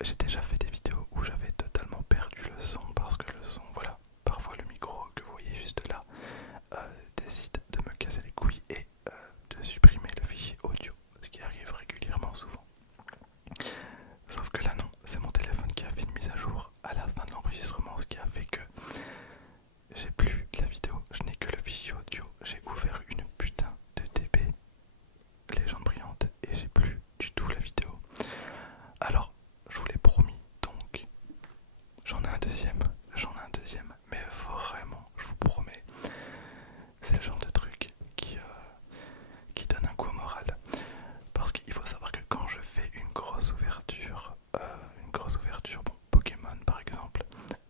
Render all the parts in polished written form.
J'ai déjà fait des vidéos où j'avais totalement perdu le son parce que le son, voilà, parfois le micro que vous voyez juste là décide de me casser les couilles et de supprimer le fichier audio, ce qui arrive régulièrement souvent. Sauf que là non, c'est mon téléphone qui a fait une mise à jour à la fin de l'enregistrement, ce qui a fait que j'ai plus la vidéo, je n'ai que le fichier audio. J'ai ouvert une putain de DB légende brillante et j'ai plus du tout la vidéo. Alors, je vous l'ai promis, donc j'en ai un deuxième, mais vraiment, je vous promets, c'est le genre de truc qui donne un coup au moral. Parce qu'il faut savoir que quand je fais une grosse ouverture, bon, Pokémon par exemple,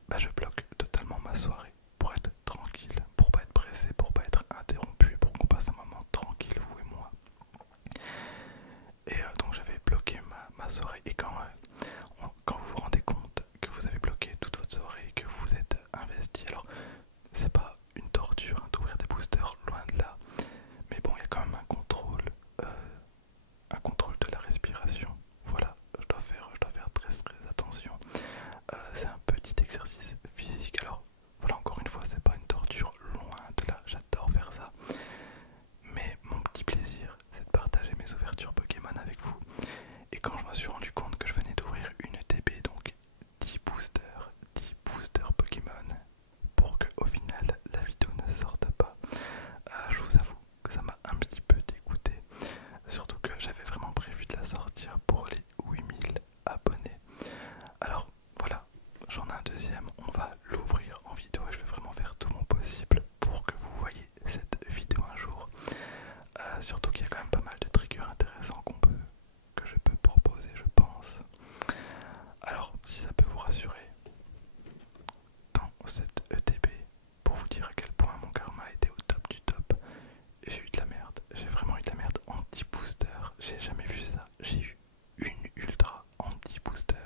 bah je bloque totalement ma soirée pour être tranquille, pour pas être pressé, pour pas être interrompu, pour qu'on passe un moment tranquille, vous et moi. Et donc j'avais bloqué ma soirée. Et quand vous vous rendez compte que vous avez bloqué toute votre soirée et que vous vous êtes investi, alors c'est pas une torture hein, d'ouvrir des boosters, loin de là. Mais bon, il y a quand même un contrôle de la respiration. Voilà, je dois faire très très attention. C'est un petit exercice physique. Alors voilà, encore une fois, c'est pas une torture, loin de là. J'adore faire ça. Mais mon petit plaisir, c'est de partager mes ouvertures Pokémon avec vous. Et quand je me suis rendu compte que je venais d'ouvrir une TB, donc 10 boosters Pokémon, pour que au final la vidéo ne sorte pas, je vous avoue que ça m'a un petit peu dégoûté. Surtout que j'avais vraiment prévu de la sortir pour les 8000 abonnés. Alors voilà, j'en ai un deuxième, on va l'ouvrir en vidéo et je vais vraiment faire tout mon possible pour que vous voyez cette vidéo un jour. Surtout qu'il y a quand même pas mal de triggers intéressants que je peux proposer, je pense. Alors, si ça peut vous rassurer, dans cette ETB, pour vous dire à quel point mon karma était au top du top, j'ai eu de la merde. J'ai vraiment eu de la merde anti-booster. J'ai jamais vu ça. J'ai eu une ultra anti-booster.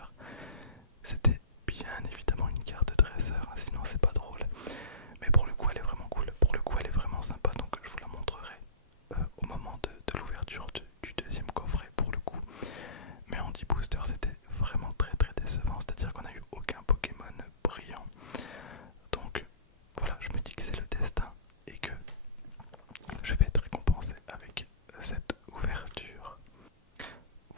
C'était bien évidemment une carte de dresseur, hein, sinon c'est pas drôle. Mais pour le coup, elle est vraiment cool. Pour le coup, elle est vraiment sympa, donc je vous la montrerai au moment de l'ouverture du deuxième coffret pour le coup. Mais anti-booster, c'était vraiment très très décevant. C'est-à-dire qu'on n'a eu aucun Pokémon brillant. Donc voilà, je me dis que c'est le destin et que je vais être récompensé avec cette ouverture.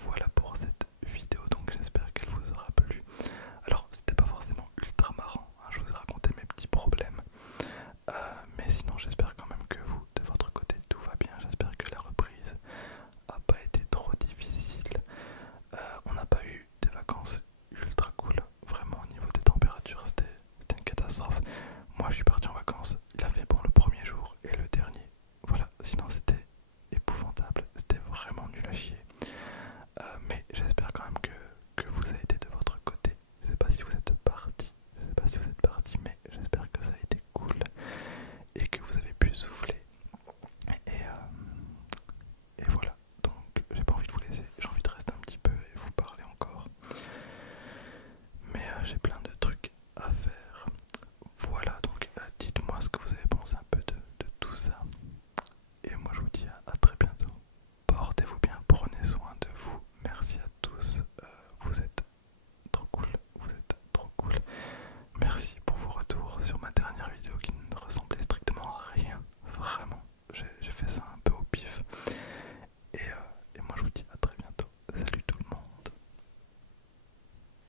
Voilà pour cette vidéo, donc j'espère qu'elle vous aura plu. Alors c'était pas forcément ultra marrant, hein, je vous ai raconté mes petits problèmes. Mais sinon j'espère quand même que vous, de votre côté, tout va bien. J'espère que la reprise a pas été trop difficile. On n'a pas eu des vacances ultra cool. Vraiment au niveau des températures c'était une catastrophe. Moi je suis parti en vacances, il a fait bon le premier jour et le dernier. Voilà, sinon c'était épouvantable, c'était vraiment nul à chier. Mais j'espère quand même que vous avez été de votre côté. Je sais pas si vous êtes parti, mais j'espère que ça a été cool et que vous avez pu souffler. Et voilà, donc j'ai pas envie de vous laisser, j'ai envie de rester un petit peu et vous parler encore. Mais j'ai plein